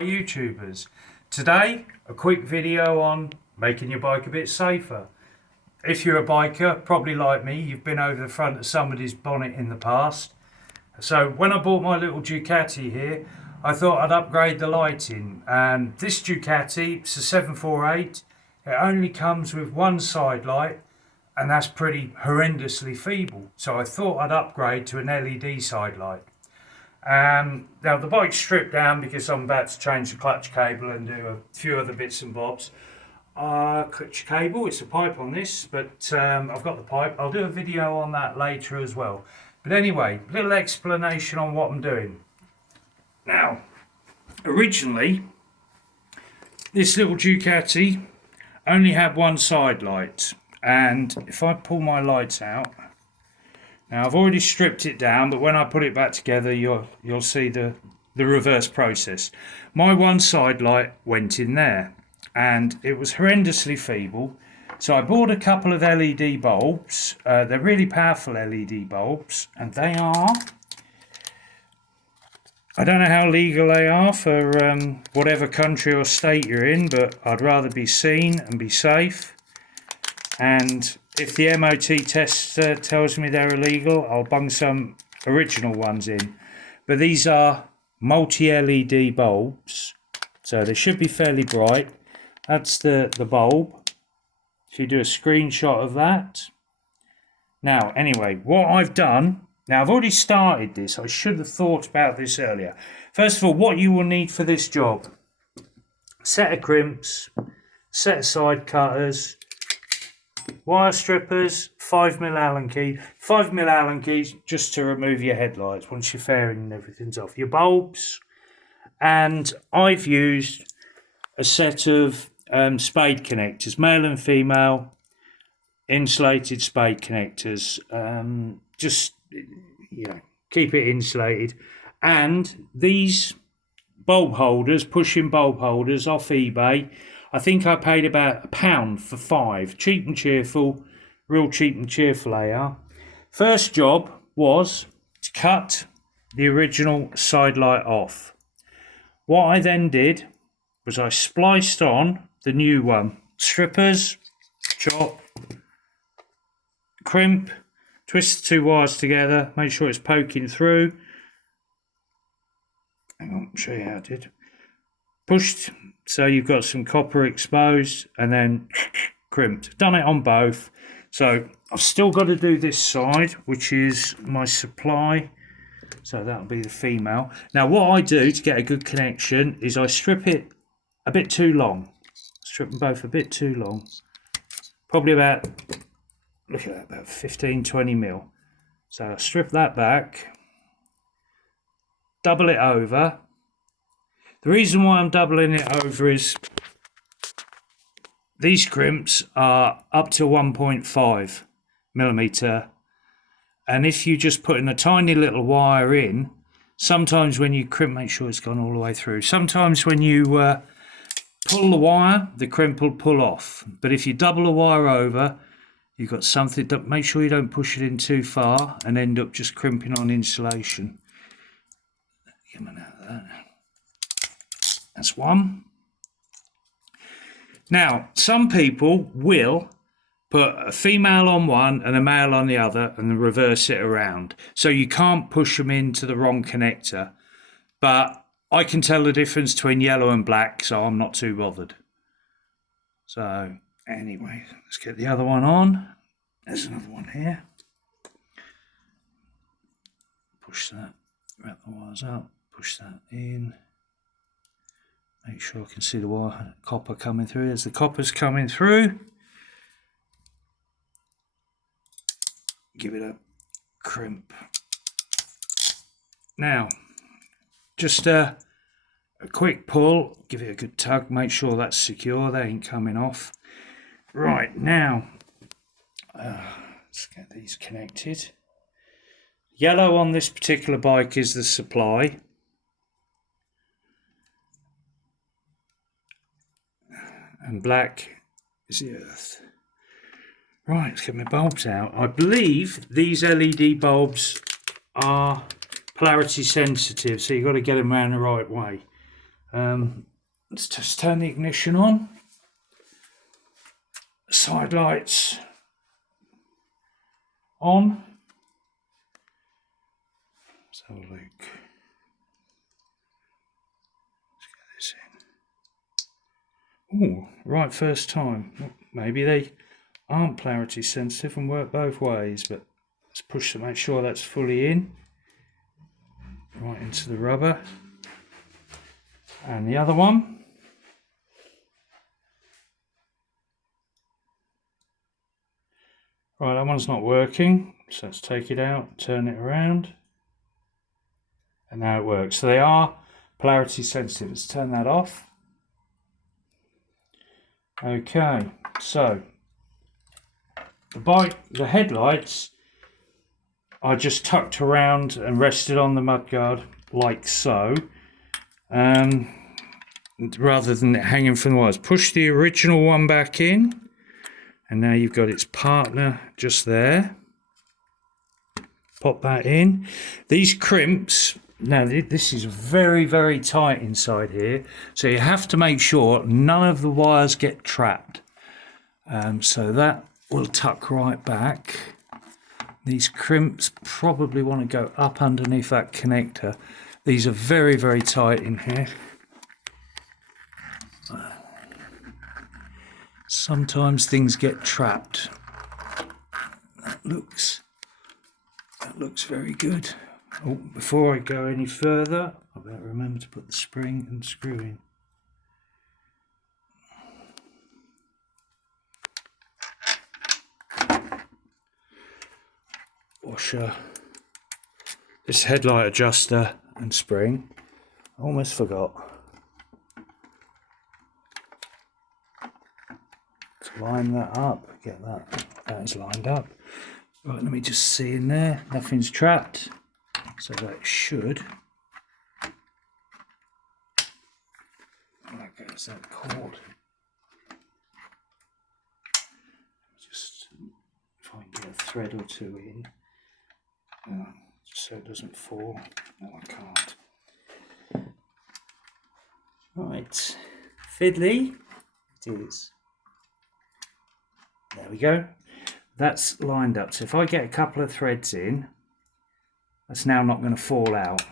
YouTubers. Today a quick video on making your bike a bit safer. If you're a biker, probably like me, you've been over the front of somebody's bonnet in the past. So when I bought my little Ducati here, I thought I'd upgrade the lighting, and this Ducati, it's a 748, it only comes with one side light, and that's pretty horrendously feeble, so I thought I'd upgrade to an LED side light. Now the bike's stripped down because I'm about to change the clutch cable and do a few other bits and bobs. Clutch cable, it's a pipe on this, but I've got the pipe. I'll do a video on that later as well. But anyway, little explanation on what I'm doing. Now, originally, this little Ducati only had one side light, and if I pull my lights out, now I've already stripped it down, but when I put it back together, you'll see the reverse process. My one side light went in there, and it was horrendously feeble. So I bought a couple of LED bulbs. They're really powerful LED bulbs, and they are, I don't know how legal they are for whatever country or state you're in, but I'd rather be seen and be safe. And if the MOT test tells me they're illegal, I'll bung some original ones in. But these are multi-LED bulbs, so they should be fairly bright. That's the bulb. So you do a screenshot of that. Now, anyway, what I've done, now I've already started this. I should have thought about this earlier. First of all, what you will need for this job: set of crimps, set of side cutters, wire strippers, 5mm Allen key. 5mm Allen keys just to remove your headlights once your fairing and everything's off. Your bulbs, and I've used a set of spade connectors, male and female, insulated spade connectors. Just, keep it insulated. And these bulb holders, pushing bulb holders off eBay, I think I paid about £1 for 5. Cheap and cheerful, real cheap and cheerful they are. First job was to cut the original side light off. What I then did was I spliced on the new one. Strippers, chop, crimp, twist the two wires together, make sure it's poking through. Hang on, I'll show you how I did. Pushed, so you've got some copper exposed, and then crimped. Done it on both. So I've still got to do this side, which is my supply. So that'll be the female. Now what I do to get a good connection is I strip it a bit too long. Strip them both a bit too long. Probably about, look at that, about 15-20mm. So I strip that back, double it over. The reason why I'm doubling it over is these crimps are up to 1.5mm, and if you just put in a tiny little wire in, sometimes when you crimp, make sure it's gone all the way through. Sometimes when you pull the wire, the crimp will pull off. But if you double the wire over, you've got something that, make sure you don't push it in too far and end up just crimping on insulation. Get me out of that. That's one. Now, some people will put a female on one and a male on the other and then reverse it around. So you can't push them into the wrong connector. But I can tell the difference between yellow and black, so I'm not too bothered. So, anyway, let's get the other one on. There's another one here. Push that, wrap the wires up, push that in. Make sure I can see the wire, copper coming through. As the copper's coming through, give it a crimp. Now, just a quick pull, give it a good tug, make sure that's secure, they ain't coming off. Right, now, let's get these connected. Yellow on this particular bike is the supply. And black is the earth. Right, let's get my bulbs out. I believe these LED bulbs are polarity sensitive, so you've got to get them around the right way. Let's just turn the ignition on. Side lights on. Let's have a look. Let's get this in. Oh, right first time. Maybe they aren't polarity sensitive and work both ways, but let's push to make sure that's fully in. Right into the rubber. And the other one. Right, that one's not working, so let's take it out, turn it around, and now it works. So they are polarity sensitive. Let's turn that off. Okay, so the headlights are just tucked around and rested on the mudguard like so, rather than it hanging from the wires. Push the original one back in. And now you've got its partner just there. Pop that in. These crimps, now this is very, very tight inside here. So you have to make sure none of the wires get trapped. So that will tuck right back. These crimps probably want to go up underneath that connector. These are very, very tight in here. Sometimes things get trapped. That looks very good. Oh, before I go any further, I better remember to put the spring and screw in. Washer. This headlight adjuster and spring. I almost forgot. Line that up, get that is lined up. Right, let me just see in there, nothing's trapped, so that should. There goes that cord. Just if I can get a thread or two in, just so it doesn't fall. No, I can't. Right, fiddly it is. There we go. That's lined up. So if I get a couple of threads in, that's now not going to fall out.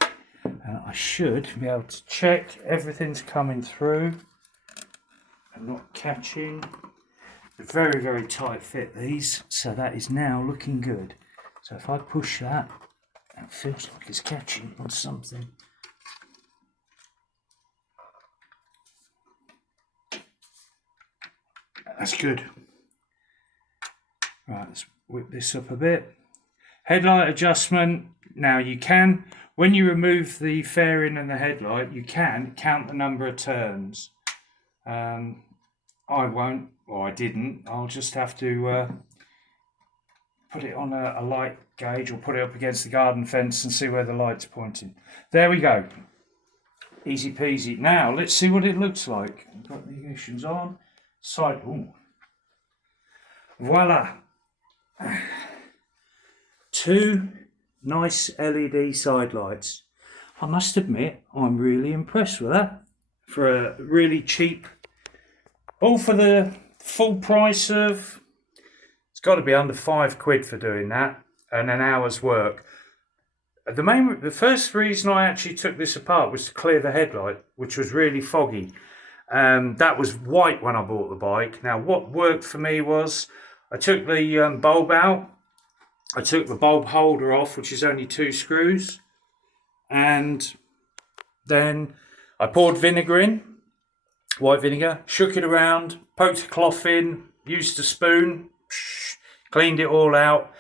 I should be able to check everything's coming through and not catching. They're very, very tight fit, these. So that is now looking good. So if I push that, it feels like it's catching on something. That's good. Right, let's whip this up a bit. Headlight adjustment. Now you can, when you remove the fairing and the headlight, you can count the number of turns. I won't, or I didn't. I'll just have to put it on a light gauge or put it up against the garden fence and see where the light's pointing. There we go. Easy peasy. Now let's see what it looks like. I've got the ignitions on. Side. Ooh. Voila. Two nice LED side lights. I must admit, I'm really impressed with that. For a really cheap, all for the full price of, it's got to be under £5 for doing that, and an hour's work. The first reason I actually took this apart was to clear the headlight, which was really foggy. That was white when I bought the bike. Now what worked for me was, I took the bulb out, I took the bulb holder off, which is only 2 screws, and then I poured vinegar in, white vinegar, shook it around, poked a cloth in, used a spoon, cleaned it all out,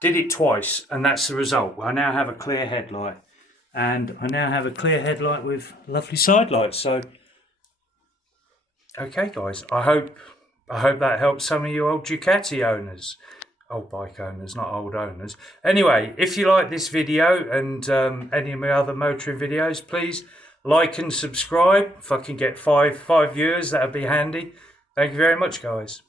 did it twice, and that's the result. I now have a clear headlight, and I now have a clear headlight with lovely side lights. So, okay guys, I hope that helps some of you old Ducati owners. Old bike owners, not old owners. Anyway, if you like this video and any of my other motoring videos, please like and subscribe. If I can get five viewers, that would be handy. Thank you very much, guys.